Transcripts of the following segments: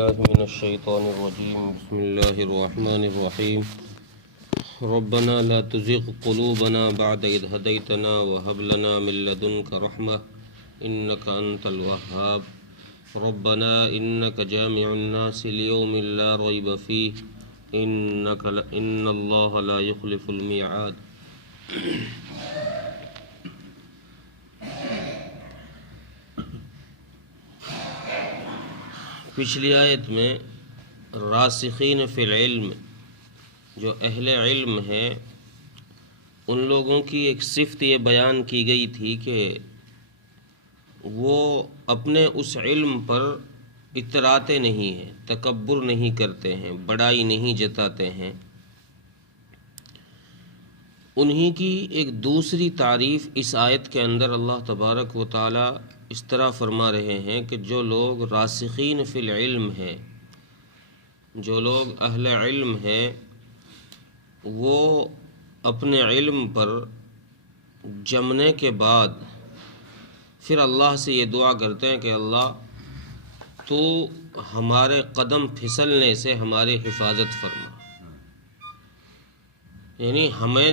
بالله من الشيطان الرجيم. بسم الله الرحمن الرحيم. ربنا لا تزغ قلوبنا بعد إذ هديتنا وهب لنا من لدنك رحمة إنك أنت الوهاب. ربنا إنك جامع الناس ليوم لا ريب فيه إن الله لا يخلف الميعاد. پچھلی آیت میں راسخین فی العلم، جو اہل علم ہیں، ان لوگوں کی ایک صفت یہ بیان کی گئی تھی کہ وہ اپنے اس علم پر اتراتے نہیں ہیں، تکبر نہیں کرتے ہیں، بڑائی نہیں جتاتے ہیں۔ انہی کی ایک دوسری تعریف اس آیت کے اندر اللہ تبارک و تعالی اس طرح فرما رہے ہیں کہ جو لوگ راسخین فی العلم ہیں، جو لوگ اہل علم ہیں، وہ اپنے علم پر جمنے کے بعد پھر اللہ سے یہ دعا کرتے ہیں کہ اللہ تو ہمارے قدم پھسلنے سے ہماری حفاظت فرما، یعنی ہمیں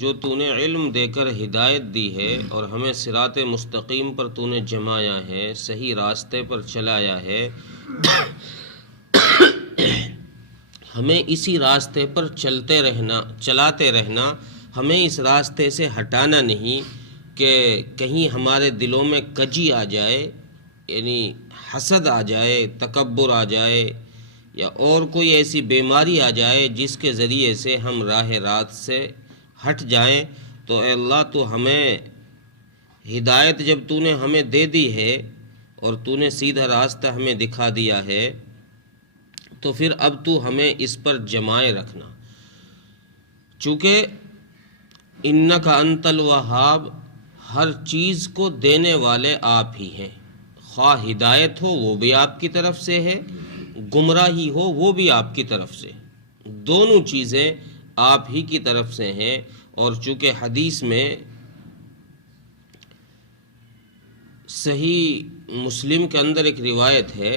جو تو نے علم دے کر ہدایت دی ہے اور ہمیں صراط مستقیم پر تو نے جمایا ہے، صحیح راستے پر چلایا ہے، ہمیں اسی راستے پر چلاتے رہنا، ہمیں اس راستے سے ہٹانا نہیں کہ کہیں ہمارے دلوں میں کجی آ جائے، یعنی حسد آ جائے، تکبر آ جائے، یا اور کوئی ایسی بیماری آ جائے جس کے ذریعے سے ہم راہ راست سے ہٹ جائیں۔ تو اے اللہ تو ہمیں ہدایت جب تو نے ہمیں دے دی ہے اور تو نے سیدھا راستہ ہمیں دکھا دیا ہے، تو پھر اب تو ہمیں اس پر جمائے رکھنا، چونکہ انک انت الوہاب، ہر چیز کو دینے والے آپ ہی ہیں، خواہ ہدایت ہو وہ بھی آپ کی طرف سے ہے، گمراہی ہو وہ بھی آپ کی طرف سے، دونوں چیزیں آپ ہی کی طرف سے ہیں۔ اور چونکہ حدیث میں صحیح مسلم کے اندر ایک روایت ہے،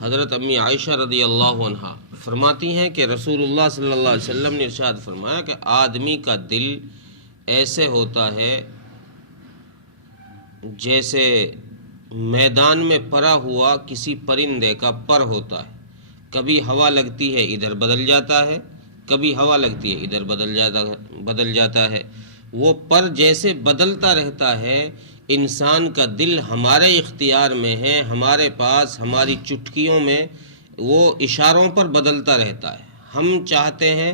حضرت امی عائشہ رضی اللہ عنہا فرماتی ہیں کہ رسول اللہ صلی اللہ علیہ وسلم نے ارشاد فرمایا کہ آدمی کا دل ایسے ہوتا ہے جیسے میدان میں پڑا ہوا کسی پرندے کا پر ہوتا ہے، کبھی ہوا لگتی ہے ادھر بدل جاتا ہے، کبھی ہوا لگتی ہے ادھر بدل جاتا ہے، وہ پر جیسے بدلتا رہتا ہے، انسان کا دل ہمارے اختیار میں ہے، ہمارے پاس ہماری چٹکیوں میں وہ اشاروں پر بدلتا رہتا ہے، ہم چاہتے ہیں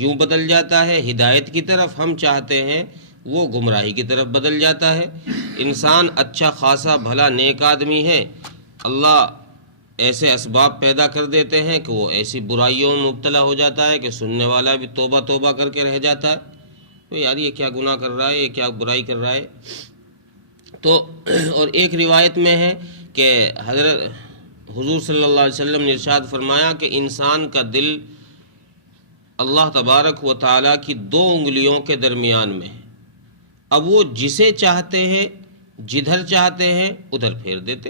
یوں بدل جاتا ہے ہدایت کی طرف، ہم چاہتے ہیں وہ گمراہی کی طرف بدل جاتا ہے۔ انسان اچھا خاصا بھلا نیک آدمی ہے، اللہ ایسے اسباب پیدا کر دیتے ہیں کہ وہ ایسی برائیوں میں مبتلا ہو جاتا ہے کہ سننے والا بھی توبہ توبہ کر کے رہ جاتا ہے، تو یار یہ کیا گناہ کر رہا ہے، یہ کیا برائی کر رہا ہے۔ تو اور ایک روایت میں ہے کہ حضرت حضور صلی اللہ علیہ وسلم نے ارشاد فرمایا کہ انسان کا دل اللہ تبارک و تعالیٰ کی 2 انگلیوں کے درمیان میں ہے، اب وہ جسے چاہتے ہیں جدھر چاہتے ہیں ادھر پھیر دیتے،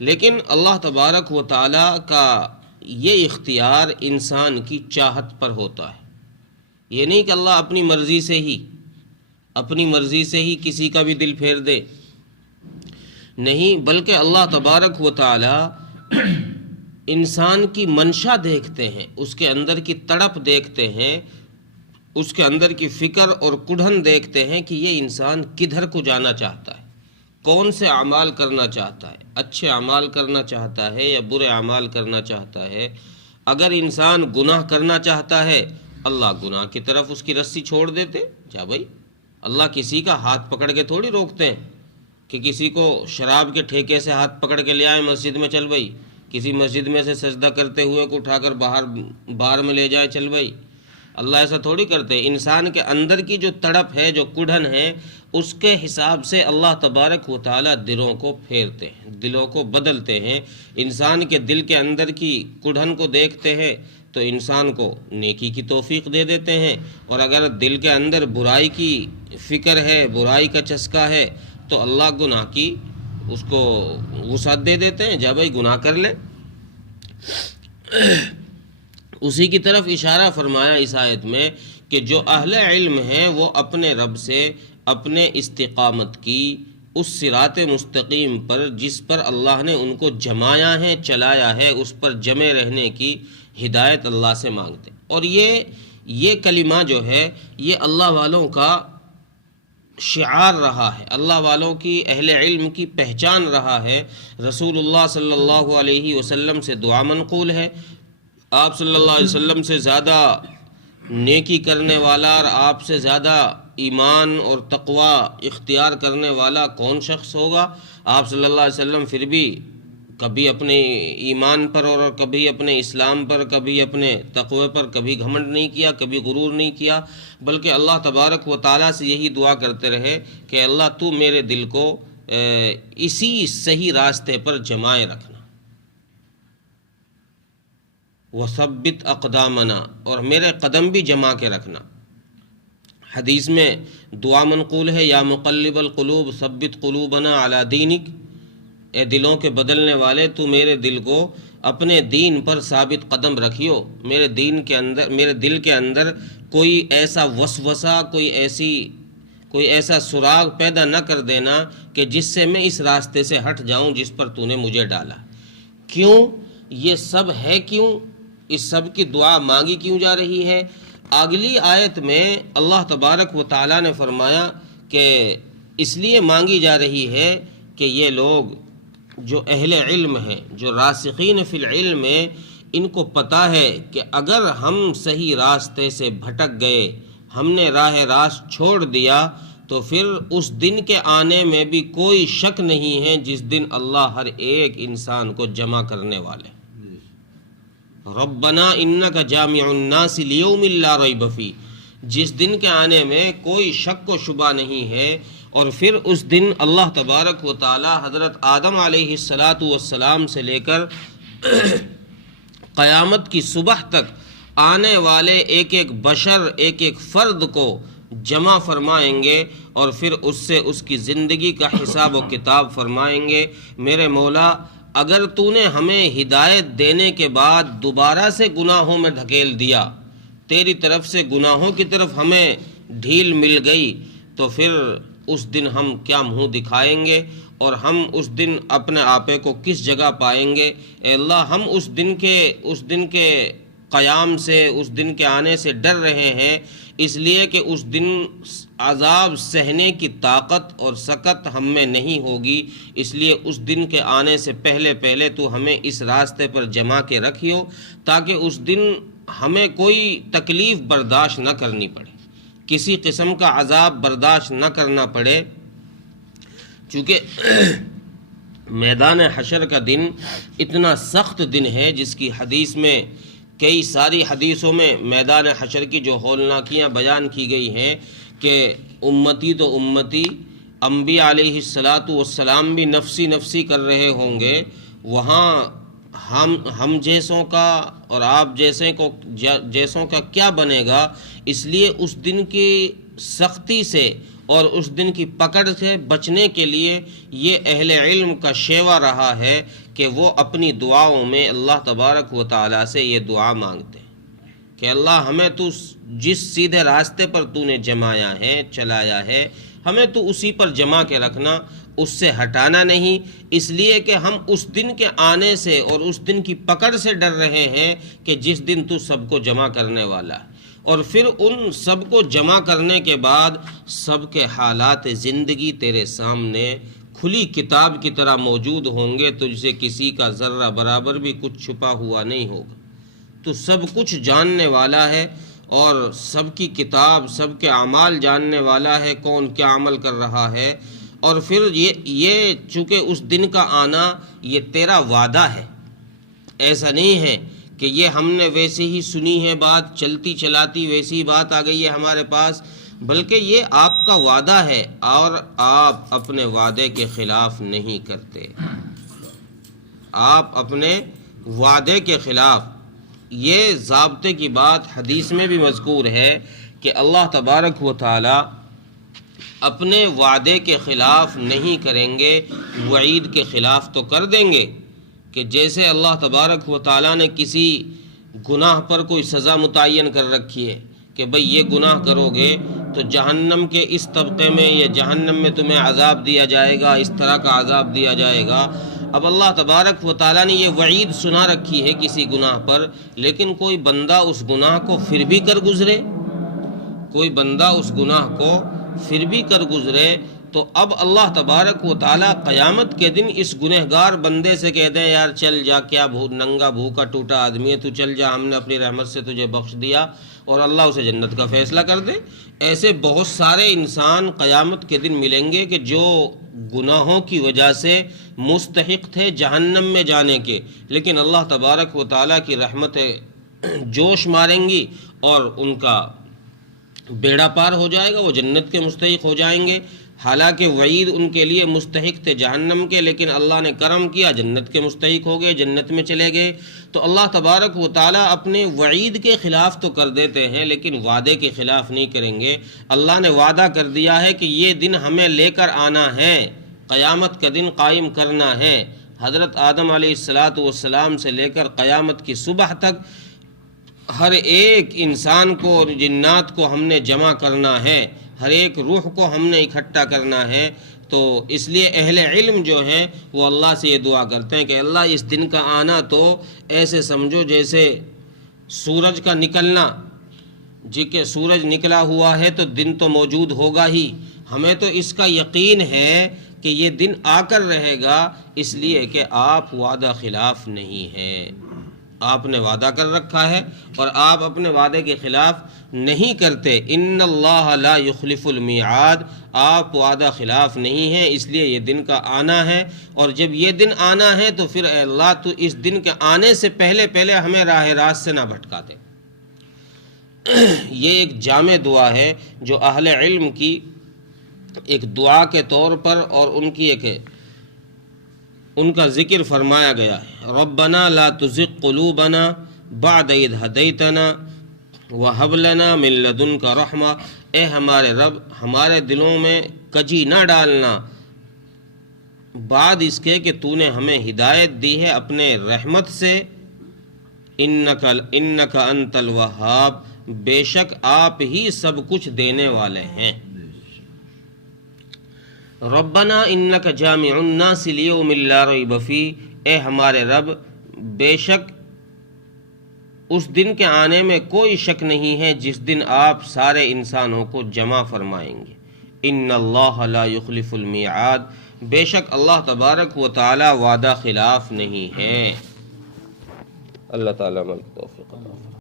لیکن اللہ تبارک و تعالیٰ کا یہ اختیار انسان کی چاہت پر ہوتا ہے۔ یہ نہیں کہ اللہ اپنی مرضی سے ہی کسی کا بھی دل پھیر دے، نہیں، بلکہ اللہ تبارک و تعالیٰ انسان کی منشا دیکھتے ہیں، اس کے اندر کی تڑپ دیکھتے ہیں، اس کے اندر کی فکر اور کڑھن دیکھتے ہیں کہ یہ انسان کدھر کو جانا چاہتا ہے، کون سے اعمال کرنا چاہتا ہے، اچھے اعمال کرنا چاہتا ہے یا برے اعمال کرنا چاہتا ہے۔ اگر انسان گناہ کرنا چاہتا ہے، اللہ گناہ کی طرف اس کی رسی چھوڑ دیتے، جا بھائی، اللہ کسی کا ہاتھ پکڑ کے تھوڑی روکتے ہیں کہ کسی کو شراب کے ٹھیکے سے ہاتھ پکڑ کے لے آئے مسجد میں، چل بھائی، کسی مسجد میں سے سجدہ کرتے ہوئے کو اٹھا کر باہر میں لے جائے، چل بھائی، اللہ ایسا تھوڑی کرتے۔ انسان کے اندر کی جو تڑپ ہے، جو کڑھن ہے، اس کے حساب سے اللہ تبارک و تعالیٰ دلوں کو پھیرتے ہیں، دلوں کو بدلتے ہیں۔ انسان کے دل کے اندر کی کڑھن کو دیکھتے ہیں تو انسان کو نیکی کی توفیق دے دیتے ہیں، اور اگر دل کے اندر برائی کی فکر ہے، برائی کا چسکا ہے، تو اللہ گناہ کی اس کو وسعت دے دیتے ہیں، جا بھائی گناہ کر لے، اسی کی طرف اشارہ فرمایا اس آیت میں کہ جو اہل علم ہیں وہ اپنے رب سے اپنے استقامت کی اس صراط مستقیم پر جس پر اللہ نے ان کو جمایا ہے چلایا ہے اس پر جمے رہنے کی ہدایت اللہ سے مانگتے. اور یہ کلمہ جو ہے یہ اللہ والوں کا شعار رہا ہے، اللہ والوں کی اہل علم کی پہچان رہا ہے. رسول اللہ صلی اللہ علیہ وسلم سے دعا منقول ہے. آپ صلی اللہ علیہ وسلم سے زیادہ نیکی کرنے والا اور آپ سے زیادہ ایمان اور تقوی اختیار کرنے والا کون شخص ہوگا؟ آپ صلی اللہ علیہ وسلم پھر بھی کبھی اپنے ایمان پر اور کبھی اپنے اسلام پر، کبھی اپنے تقوی پر کبھی گھمنڈ نہیں کیا، کبھی غرور نہیں کیا، بلکہ اللہ تبارک و تعالیٰ سے یہی دعا کرتے رہے کہ اللہ تو میرے دل کو اسی صحیح راستے پر جمائے رکھنا، وثبت اقدامنا، اور میرے قدم بھی جما کے رکھنا. حدیث میں دعا منقول ہے، یا مقلب القلوب ثبت قلوبنا علی دینک، اے دلوں کے بدلنے والے تو میرے دل کو اپنے دین پر ثابت قدم رکھیو. میرے دل کے اندر کوئی ایسا وسوسہ، کوئی ایسا سراغ پیدا نہ کر دینا کہ جس سے میں اس راستے سے ہٹ جاؤں جس پر تو نے مجھے ڈالا. کیوں یہ سب ہے؟ کیوں اس سب کی دعا مانگی کیوں جا رہی ہے؟ اگلی آیت میں اللہ تبارک و تعالیٰ نے فرمایا کہ اس لیے مانگی جا رہی ہے کہ یہ لوگ جو اہل علم ہیں، جو راسخین فی العلم ہیں، ان کو پتہ ہے کہ اگر ہم صحیح راستے سے بھٹک گئے، ہم نے راہ راست چھوڑ دیا، تو پھر اس دن کے آنے میں بھی کوئی شک نہیں ہے جس دن اللہ ہر ایک انسان کو جمع کرنے والے. ربنا انک جامع الناس لیوم لا ریب فیہ، جس دن کے آنے میں کوئی شک و شبہ نہیں ہے. اور پھر اس دن اللہ تبارک و تعالی حضرت آدم علیہ السلام سے لے کر قیامت کی صبح تک آنے والے ایک ایک بشر، ایک ایک فرد کو جمع فرمائیں گے اور پھر اس سے اس کی زندگی کا حساب و کتاب فرمائیں گے. میرے مولا، اگر تو نے ہمیں ہدایت دینے کے بعد دوبارہ سے گناہوں میں دھکیل دیا، تیری طرف سے گناہوں کی طرف ہمیں ڈھیل مل گئی، تو پھر اس دن ہم کیا منہ دکھائیں گے اور ہم اس دن اپنے آپے کو کس جگہ پائیں گے؟ اے اللہ، ہم اس دن کے قیام سے، اس دن کے آنے سے ڈر رہے ہیں، اس لیے کہ اس دن عذاب سہنے کی طاقت اور سکت ہم میں نہیں ہوگی. اس لیے اس دن کے آنے سے پہلے تو ہمیں اس راستے پر جما کے رکھیو تاکہ اس دن ہمیں کوئی تکلیف برداشت نہ کرنی پڑے، کسی قسم کا عذاب برداشت نہ کرنا پڑے. چونکہ میدان حشر کا دن اتنا سخت دن ہے جس کی حدیث میں، کئی ساری حدیثوں میں میدان حشر کی جو ہولناکیاں بیان کی گئی ہیں کہ امتی تو امتی، انبیاء علیہ السلام بھی نفسی نفسی کر رہے ہوں گے، وہاں ہم جیسوں کا اور آپ جیسوں کا کیا بنے گا. اس لیے اس دن کی سختی سے اور اس دن کی پکڑ سے بچنے کے لیے یہ اہل علم کا شیوا رہا ہے کہ وہ اپنی دعاؤں میں اللہ تبارک و تعالیٰ سے یہ دعا مانگتے ہیں کہ اللہ، ہمیں تو جس سیدھے راستے پر تو نے جمایا ہے، چلایا ہے، ہمیں تو اسی پر جما کے رکھنا، اس سے ہٹانا نہیں. اس لیے کہ ہم اس دن کے آنے سے اور اس دن کی پکڑ سے ڈر رہے ہیں کہ جس دن تو سب کو جمع کرنے والا ہے. اور پھر ان سب کو جمع کرنے کے بعد سب کے حالات زندگی تیرے سامنے کھلی کتاب کی طرح موجود ہوں گے، تجھ سے کسی کا ذرہ برابر بھی کچھ چھپا ہوا نہیں ہوگا. تو سب کچھ جاننے والا ہے اور سب کی کتاب، سب کے اعمال جاننے والا ہے، کون کیا عمل کر رہا ہے. اور پھر یہ چونکہ اس دن کا آنا یہ تیرا وعدہ ہے، ایسا نہیں ہے کہ یہ ہم نے ویسے ہی سنی ہے بات، چلتی چلاتی ویسی بات آ گئی ہے ہمارے پاس، بلکہ یہ آپ کا وعدہ ہے اور آپ اپنے وعدے کے خلاف نہیں کرتے. آپ اپنے وعدے کے خلاف، یہ ضابطے کی بات حدیث میں بھی مذکور ہے کہ اللہ تبارک و تعالی اپنے وعدے کے خلاف نہیں کریں گے، وعید کے خلاف تو کر دیں گے کہ جیسے اللہ تبارک و تعالیٰ نے کسی گناہ پر کوئی سزا متعین کر رکھی ہے کہ بھئی یہ گناہ کرو گے تو جہنم کے اس طبقے میں یہ جہنم میں تمہیں عذاب دیا جائے گا، اس طرح کا عذاب دیا جائے گا۔ اب اللہ تبارک و تعالیٰ نے یہ وعید سنا رکھی ہے کسی گناہ پر، لیکن کوئی بندہ اس گناہ کو پھر بھی کر گزرے، کوئی بندہ اس گناہ کو پھر بھی کر گزرے، تو اب اللہ تبارک و تعالیٰ قیامت کے دن اس گنہگار بندے سے کہہ دیں یار چل جا، کیا ننگا بھوکا ٹوٹا آدمی ہے تو، چل جا، ہم نے اپنی رحمت سے تجھے بخش دیا، اور اللہ اسے جنت کا فیصلہ کر دے۔ ایسے بہت سارے انسان قیامت کے دن ملیں گے کہ جو گناہوں کی وجہ سے مستحق تھے جہنم میں جانے کے، لیکن اللہ تبارک و تعالیٰ کی رحمتیں جوش ماریں گی اور ان کا بیڑا پار ہو جائے گا، وہ جنت کے مستحق ہو جائیں گے۔ حالانکہ وعید ان کے لیے مستحق تھے جہنم کے، لیکن اللہ نے کرم کیا، جنت کے مستحق ہو گئے، جنت میں چلے گئے۔ تو اللہ تبارک و تعالیٰ اپنے وعید کے خلاف تو کر دیتے ہیں لیکن وعدے کے خلاف نہیں کریں گے۔ اللہ نے وعدہ کر دیا ہے کہ یہ دن ہمیں لے کر آنا ہے، قیامت کا دن قائم کرنا ہے۔ حضرت آدم علیہ السلام سے لے کر قیامت کی صبح تک ہر ایک انسان کو اور جنات کو ہم نے جمع کرنا ہے، ہر ایک روح کو ہم نے اکٹھا کرنا ہے۔ تو اس لیے اہل علم جو ہیں وہ اللہ سے یہ دعا کرتے ہیں کہ اللہ اس دن کا آنا تو ایسے سمجھو جیسے سورج کا نکلنا، جی کہ سورج نکلا ہوا ہے تو دن تو موجود ہوگا ہی، ہمیں تو اس کا یقین ہے کہ یہ دن آ کر رہے گا، اس لیے کہ آپ وعدہ خلاف نہیں ہیں، آپ نے وعدہ کر رکھا ہے اور آپ اپنے وعدے کے خلاف نہیں کرتے۔ ان اللہ لا یخلف المیعاد، آپ وعدہ خلاف نہیں ہیں، اس لیے یہ دن کا آنا ہے، اور جب یہ دن آنا ہے تو پھر اے اللہ تو اس دن کے آنے سے پہلے ہمیں راہ راست سے نہ بھٹکا دے۔ یہ ایک جامع دعا ہے جو اہل علم کی ایک دعا کے طور پر اور ان کا ذکر فرمایا گیا ہے۔ ربنا لا تزغ قلوبنا بعد اذ ہدیتنا وہب لنا من لدنک رحمہ، اے ہمارے رب ہمارے دلوں میں کجی نہ ڈالنا بعد اس کے کہ تو نے ہمیں ہدایت دی ہے اپنے رحمت سے، انک انت الوہاب، بے شک آپ ہی سب کچھ دینے والے ہیں۔ ربنا انک جامع الناس لیوم لا ریب فیہ، اے ہمارے رب بے شک اس دن کے آنے میں کوئی شک نہیں ہے جس دن آپ سارے انسانوں کو جمع فرمائیں گے۔ ان اللہ لا یخلف المیعاد، بے شک اللہ تبارک و تعالی وعدہ خلاف نہیں ہے۔ اللہ تعالیٰ توفیق عطا فرمائے۔